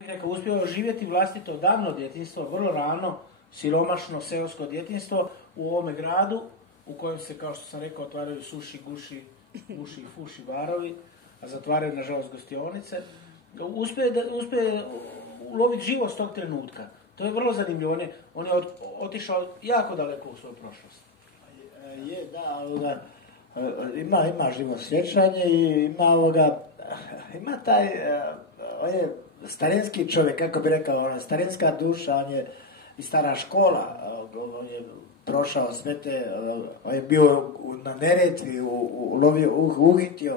Rekao, uspio živjeti vlastito davno djetinjstvo, vrlo rano, siromašno, seosko djetinjstvo u ovome gradu, u kojem se, kao što sam rekao, otvaraju suši, guši i fuši barovi, a zatvaraju, nažalost, gostionice. Uspije uloviti živost tog trenutka. To je vrlo zanimljivo. On je otišao jako daleko u svoju prošlost. Ima živo sjećanje i ima taj, on je starinski čovjek, kako bi rekao, starinska duša, on je i stara škola, on je prošao sve te, on je bio na Neretvi, uhitio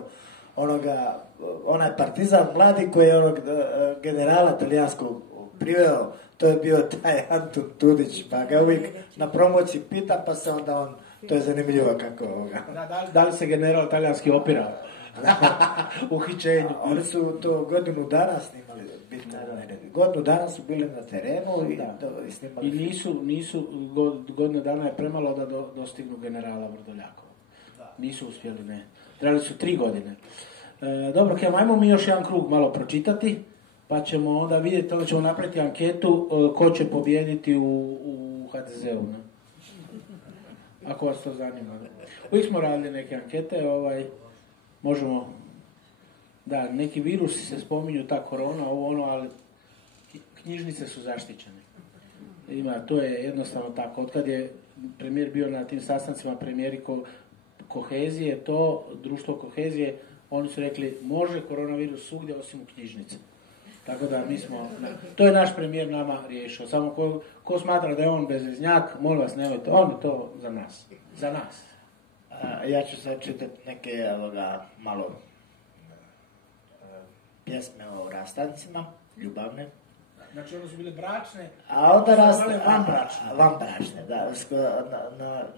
onaj partizan mladi koji je onog generala talijanskog priveo, to je bio taj Antun Tudić, pa ga uvijek na promociji pita, pa se onda on, to je zanimljivo kako ovoga. Da li se general talijanski opirao? Uhićenju. Oni su to godinu dana snimali bitku na Neretvi. Godinu dana su bili na terenu i snimali. I nisu godinu dana je premalo da dostignu generala Vrdoljakova. Nisu uspjeli, ne. Trebali su 3 godine. Dobro, ajmo mi još jedan krug malo pročitati, pa ćemo onda vidjeti, onda ćemo napraviti anketu ko će pobijediti u HDZ-u. Ne? Ako vas to zanima. Uvijek smo radili neke ankete, možemo, da, neki virusi se spominju, ta korona, ali knjižnice su zaštićene. To je jednostavno tako. Otkad je premijer bio na tim sastancima, premijeri kohezije, to društvo kohezije, oni su rekli, može koronavirus svugdje osim u knjižnici. Tako da to je naš premijer nama riješio. Samo ko smatra da je on bezveznjak, molim vas, nemojte, on je to za nas. Za nas. Ja ću sad čitati neke malo pjesme o rastancima, ljubavne. Znači one su bile bračne, a onda vanbračne. Vanbračne, da,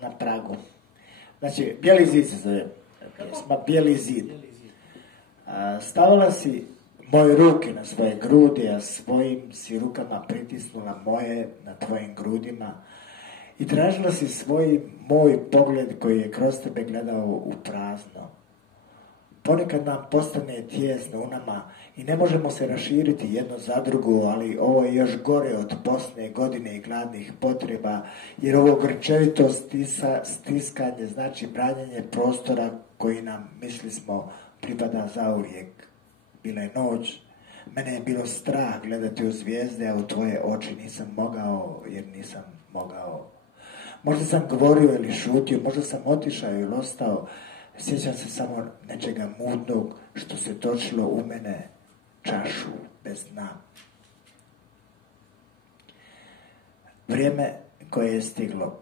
na pragu. Znači, Bijeli zid se zove pjesma, Bijeli zid. Stavila si moje ruke na svoje grudi, a svojim si rukama pritisnula moje na tvojim grudima i tražila si moj pogled koji je kroz tebe gledao u prazno. Ponekad nam postane tijesno u nama i ne možemo se raširiti jedno za drugo, ali ovo je još gore od Bosne godine i gladnih potreba, jer ovo grčevito stiskanje znači branjenje prostora koji nam, misli smo, pripada zauvijek. Bila je noć, mene je bilo strah gledati u zvijezde, a u tvoje oči nisam mogao, jer nisam mogao. Možda sam govorio ili šutio, možda sam otišao ili ostao. Sjećam se samo nečega mutnog što se točilo u mene, čašu bez dna. Vrijeme koje je stiglo.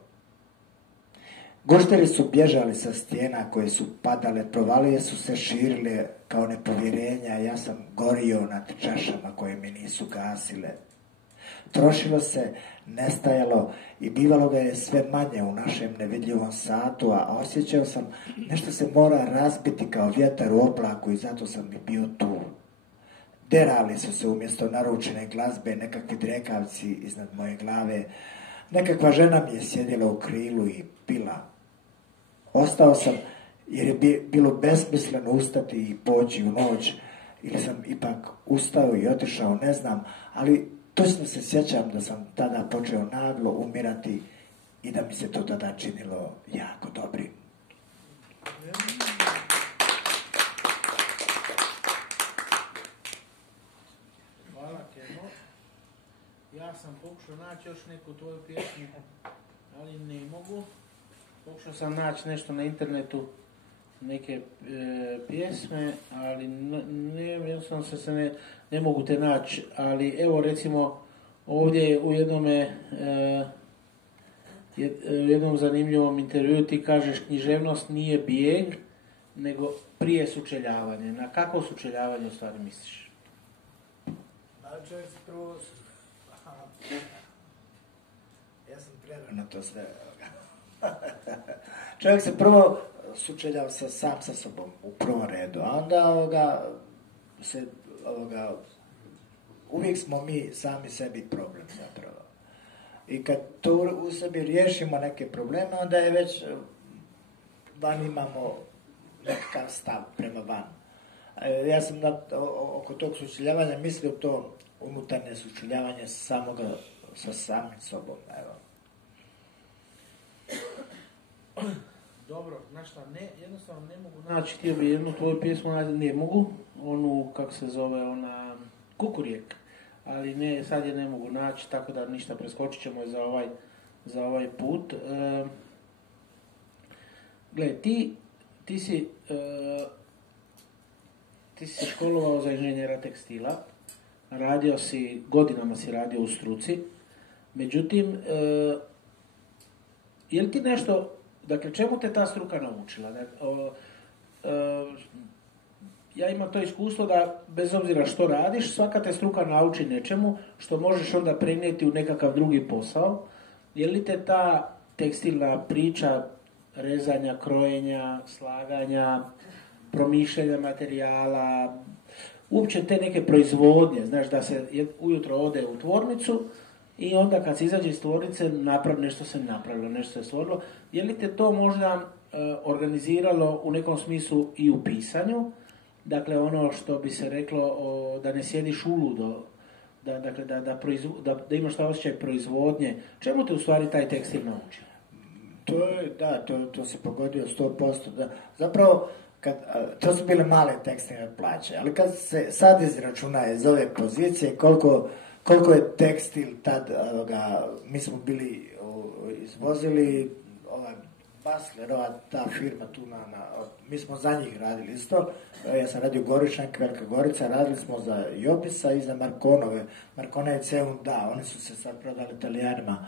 Gušteri su bježali sa stijena koje su padale, provalije su se širile kao nepovjerenja, ja sam gorio nad čašama koje mi nisu gasile. Trošilo se, nestajalo i bivalo ga je sve manje u našem nevidljivom satu, a osjećao sam nešto se mora razbiti kao vjetar u oblaku i zato sam i bio tu. Derali su se umjesto naručene glazbe nekakvi drekavci iznad moje glave. Nekakva žena mi je sjedila u krilu i pila. Ostao sam jer je bilo besmisleno ustati i poći u noć, ili sam ipak ustao i otišao, ne znam, ali točno se sjećam da sam tada počeo naglo umirati i da mi se to tada činilo jako dobrim. Hvala, Kemo. Ja sam pokušao naći još neku tvoju pjesmu, ali ne mogu. Pokušao sam naći nešto na internetu, neke pjesme, ali jednostavno se ne mogu te naći. Ali evo recimo ovdje u jednom zanimljivom intervjuu ti kažeš književnost nije bijeg, nego prije sučeljavanje. Na kakvo sučeljavanje u stvari misliš? Čovjek se prvo... Ja sam prerano to sve... Čovjek se prvo sučeljava sam sa sobom u prvom redu, a onda uvijek smo mi sami sebi problem zapravo. I kad to u sebi riješimo neke probleme, onda je već van imamo nekakav stav prema van. Ja sam oko tog sučeljavanja mislio to unutarnje sučeljavanje samoga sa samim sobom, evo. Dobro, znaš šta, jednostavno ne mogu naći, htio bi jednu tvoju pjesmu, ne mogu, onu, kako se zove, ona, Kukurijek, ali ne, sad je ne mogu naći, tako da ništa, preskočit ćemo je za ovaj put. Gle, ti si se školovao za inženjera tekstila, godinama si radio u struci, međutim, je li ti nešto, dakle, čemu te ta struka naučila? Ja imam to iskustvo da, bez obzira što radiš, svaka te struka nauči nečemu što možeš onda prenijeti u nekakav drugi posao. Je li te ta tekstilna priča rezanja, krojenja, slaganja, promišljanja materijala, uopće te neke proizvodnje, znaš, da se ujutro ode u tvornicu i onda kad se izađe iz tvornice nešto se napravilo, nešto se stvorilo. Je li te to možda organiziralo u nekom smislu i u pisanju? Dakle, ono što bi se reklo da ne sjediš uludo, da imaš taj osjećaj proizvodnje. Čemu te u stvari taj tekstil nauči? To se pogodio 100%. Da. Zapravo, to su bile male tekstilne plaće, ali kad se sad izračuna iz ove pozicije koliko je tekstil tad, mi smo bili izvozili Baslerova, ta firma tu mi smo za njih radili isto, ja sam radio Goričank, Velika Gorica, radili smo za Jobisa i za Markonove. Markona je C&A, oni su se sad prodali Italijanima.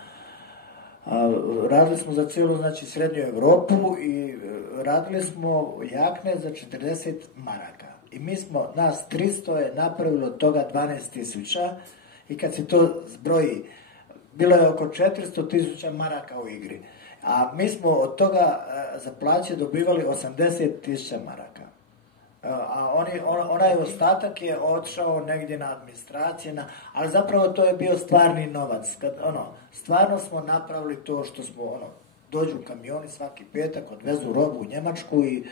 Radili smo za cijelu, znači, Srednju Europu i radili smo jakne za 40 maraka. I nas 300 je napravilo od toga 12.000 i kad se to zbroji, bilo je oko 400.000 maraka u igri. A mi smo od toga za plaće dobivali 80.000 maraka. A onaj ostatak je otišao negdje na administracije, ali zapravo to je bio stvarni novac. Stvarno smo napravili to što smo, dođu kamioni svaki petak, odvezu robu u Njemačku i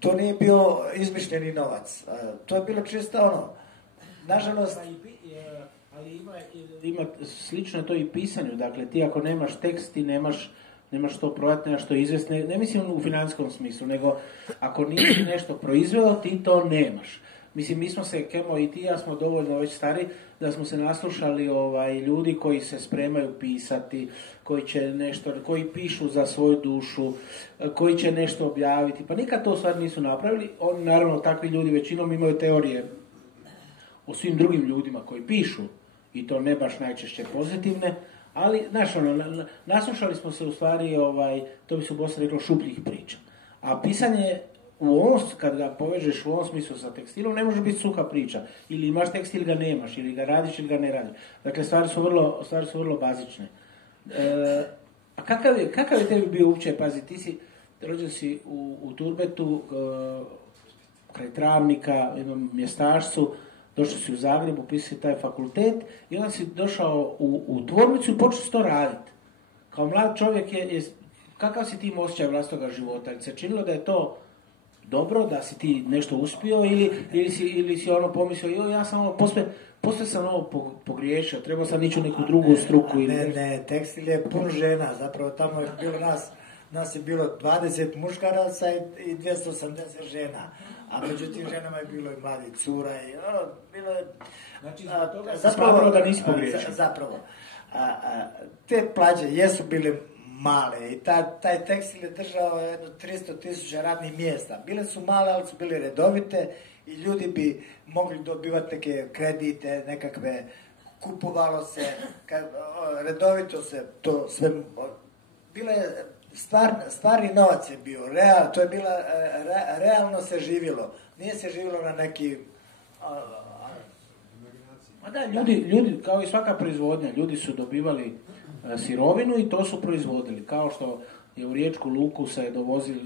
to nije bio izmišljeni novac. To je bilo čisto nažalost... Ali ima slično to i pisanju, dakle ti ako nemaš tekst, ti nemaš to prodati, nemaš to izvesti, ne mislim u financijskom smislu, nego ako nisi nešto proizveo, ti to nemaš. Mislim, mi smo se, Kemo i ti, ja smo dovoljno već stari, da smo se naslušali ljudi koji se spremaju pisati, koji pišu za svoju dušu, koji će nešto objaviti, pa nikad to stvari nisu napravili. Oni, naravno, takvi ljudi većinom imaju teorije o svim drugim ljudima koji pišu, i to ne baš najčešće pozitivne, ali, znaš, naslušali smo se u stvari, to bi se u Bosni reklo, šupljih priča. A pisanje, kad ga povežeš u ovom smislu sa tekstilom, ne može biti suha priča. Ili imaš tekst ili ga nemaš, ili ga radiš ili ga ne radiš. Dakle, stvari su vrlo bazične. A kakav je tebi bio uopće, pazi, rođen si u Turbetu, kraj Travnika, u jednom mjestašcu, došao si u Zagreb, upisao si taj fakultet i onda si došao u tvornicu i počeo si to raditi. Kao mlad čovjek kakav si ti imao osjećaj vlastitoga života? Ili se činilo da je to dobro, da si ti nešto uspio ili si pomislio, ja sam poslije sam pogriješio, trebao sam ići u neku drugu struku. Ne, tekstil je pun žena, zapravo tamo je bilo nas je bilo 20 muškaraca i 280 žena. A međutim, ženama je bilo i mladi cura i bilo je... Znači, zapravo da nisi pogriješio. Zapravo. Te plaće jesu bile male i taj tekstil je držao jedno 300.000 radnih mjesta. Bile su male, ali su bile redovite i ljudi bi mogli dobivati neke kredite, nekakve, kupovalo se, redovito se to sve... Bilo je... Stvarni novac je bio, to je bila, realno se živjelo, nije se živjelo na neki... Ljudi, kao i svaka proizvodnja, ljudi su dobivali sirovinu i to su proizvodili, kao što je u Riječku luku se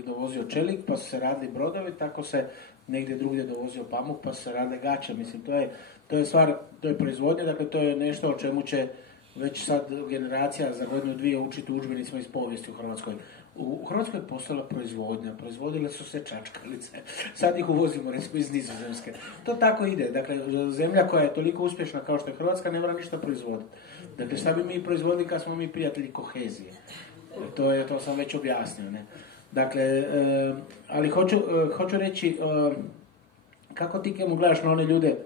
dovozio čelik, pa su se radili brodovi, tako se negdje drugdje dovozio pamuk, pa su se radile gaće, mislim, to je stvar, to je proizvodnja, dakle to je nešto o čemu će već sad generacija za godinu dvije učiti u udžbenicima iz povijesti u Hrvatskoj. U Hrvatskoj je postala proizvodnja, proizvodile su se čačkalice, sad ih uvozimo recimo iz Nizozemske. To tako ide, dakle zemlja koja je toliko uspješna kao što je Hrvatska ne mora ništa proizvoditi. Dakle šta bi mi proizvodili kad smo mi prijatelji kohezije? To sam već objasnio, ne? Dakle, ali hoću reći, kako ti Kemu gledaš na one ljude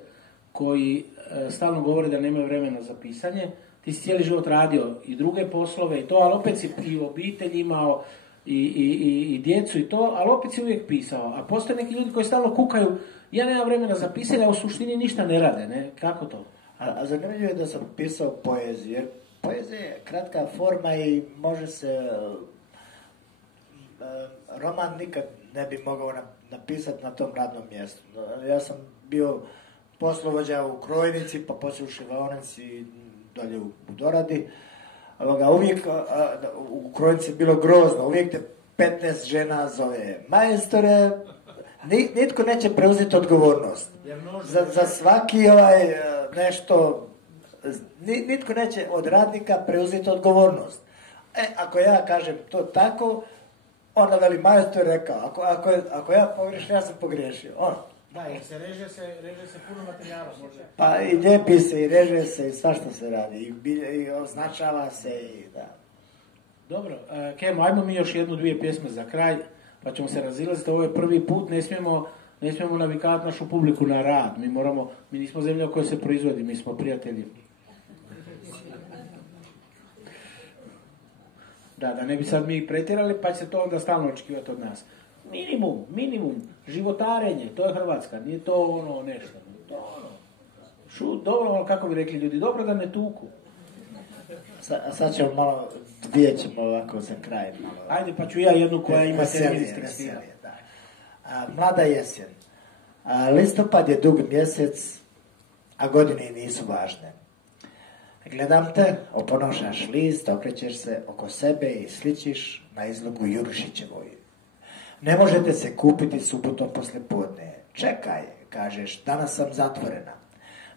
koji stalno govore da nemaju vremena za pisanje, ti si cijeli život radio i druge poslove i to, ali opet si i obitelj imao i djecu i to, ali opet si uvijek pisao. A postoje neki ljudi koji stalno kukaju, ja nemam vremena za pisanje, a u suštini ništa ne rade, ne? Kako to? A zanimljivo je da sam pisao poeziju, jer poezija je kratka forma i može se... roman nikad ne bi mogao napisati na tom radnom mjestu. Ja sam bio poslovođa u Krojnici, pa poslije u Šivaonici i dolje u Doradi. Uvijek u Krojnici je bilo grozno, uvijek te 15 žena zove majstore, nitko neće preuzeti odgovornost. Za svaki nešto, nitko neće od radnika preuzeti odgovornost. Ako ja kažem to tako, onda veli majstor rekao, ako ja pogriješim, ja sam pogriješio. Da, jer reže se puno materijala. Pa i lijepi se, i reže se, i svašta se radi, i označava se, i da. Dobro, Kemo, ajmo mi još jednu, dvije pjesme za kraj, pa ćemo se razilaziti. Ovo je prvi put, ne smijemo navikavati našu publiku na rad. Mi nismo zemlja u kojoj se proizvodi, mi smo prijatelji. Da ne bi sad mi pretjerali, pa će se to onda stalno očekivati od nas. Minimum, životarenje, to je Hrvatska, nije to ono nešto. Dobro, kako bi rekli ljudi, dobro da ne tuku. Sad ćemo malo, dvije ćemo ovako za kraj. Malo. Ajde, pa ću ja jednu koja ima termin iz tekstila. Mlada jesen. Listopad je dug mjesec, a godine nisu važne. Gledam te, oponošaš list, okrećeš se oko sebe i sličiš na izlogu Jurušićevoj. Ne možete se kupiti subotom poslje podne. Čekaj, kažeš, danas sam zatvorena.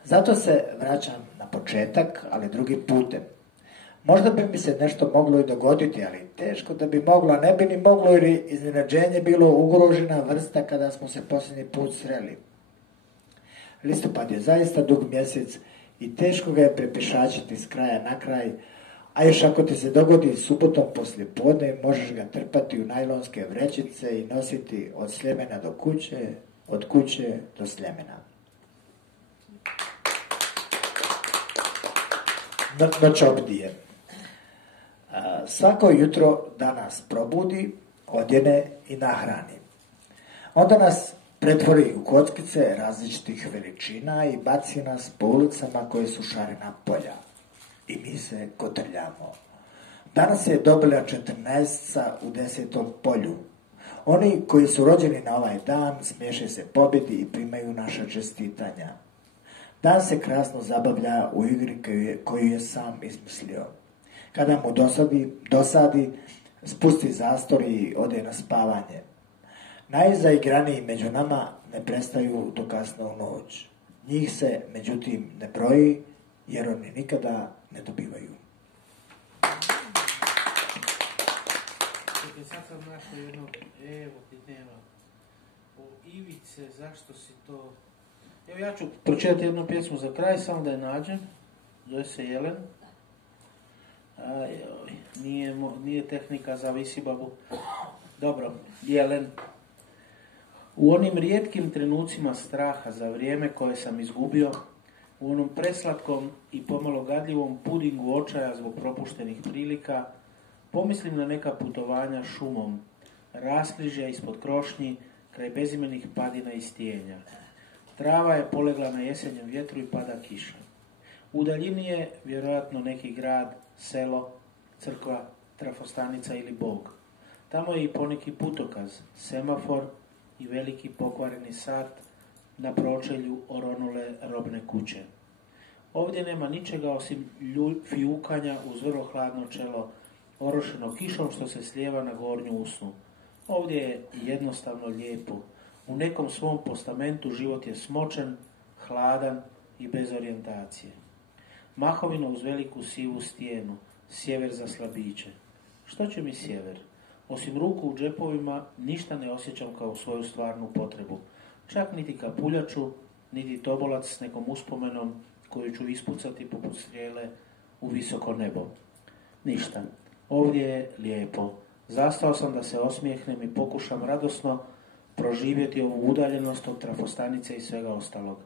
Zato se vraćam na početak, ali drugim putem. Možda bi mi se nešto moglo i dogoditi, ali teško da bi moglo, a ne bi ni moglo jer iznenađenje bilo ugrožena vrsta kada smo se posljednji put sreli. Listopad je zaista dug mjesec i teško ga je prepešačiti s kraja na kraj, a još ako ti se dogodi subotom poslije podne, možeš ga trpati u najlonske vrećice i nositi od Sljemena do kuće, od kuće do Sljemena. Noć obdije. Svako jutro da nas probudi, odjene i nahrani. Onda nas pretvori u kockice različitih veličina i baci nas po ulicama koje su šarena polja. I mi se kotrljamo. Danas je dobila 14 u 10. polju. Oni koji su rođeni na ovaj dan smiješe se pobjedi i primaju naša čestitanja. Dan se krasno zabavlja u igri koju je sam izmislio. Kada mu dosadi, spusti zastor i ode na spavanje. Najzaigraniji među nama ne prestaju do kasno u noć. Njih se, međutim, ne broji, jer oni nikada ne dobivaju. Sad sam našao jedno, evo ti nema, o Ivice, zašto si to... Evo ja ću pročitati jednu pjesmu za kraj, samo da je nađem, zove se Jelen. Nije tehnika za visibabu. Dobro, Jelen. U onim rijetkim trenucima straha za vrijeme koje sam izgubio, u onom preslatkom i pomalo gadljivom pudingu očaja zbog propuštenih prilika, pomislim na neka putovanja šumom, raskrižja ispod krošnji, kraj bezimenih padina i stijenja. Trava je polegla na jesenjem vjetru i pada kiša. U daljini je vjerojatno neki grad, selo, crkva, trafostanica ili bog. Tamo je i poneki putokaz, semafor i veliki pokvareni sat na pročelju oronule robne kuće. Ovdje nema ničega osim fijukanja uz vrlo hladno čelo, orošeno kišom što se slijeva na gornju usnu. Ovdje je jednostavno lijepo. U nekom svom postamentu život je smočen, hladan i bez orijentacije. Mahovina uz veliku sivu stijenu, sjever za slabiće. Što će mi sjever? Osim ruku u džepovima, ništa ne osjećam kao svoju stvarnu potrebu. Čak niti kapuljaču, niti tobolac s nekom uspomenom koju ću ispucati poput strijele u visoko nebo. Ništa. Ovdje je lijepo. Zastao sam da se osmijehnem i pokušam radosno proživjeti ovu udaljenost od trafostanice i svega ostalog.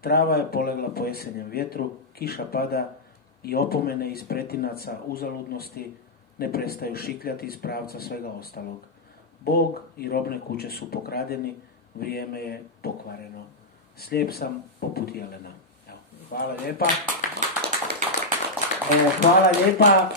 Trava je polegla po jesenjem vjetru, kiša pada i opomene iz pretinaca uzaludnosti ne prestaju šikljati iz pravca svega ostalog. Bog i robne kuće su pokradeni, vrijeme je pokvareno. Slijep sam poput jelena. Evo, hvala lijepa. Hvala lijepa.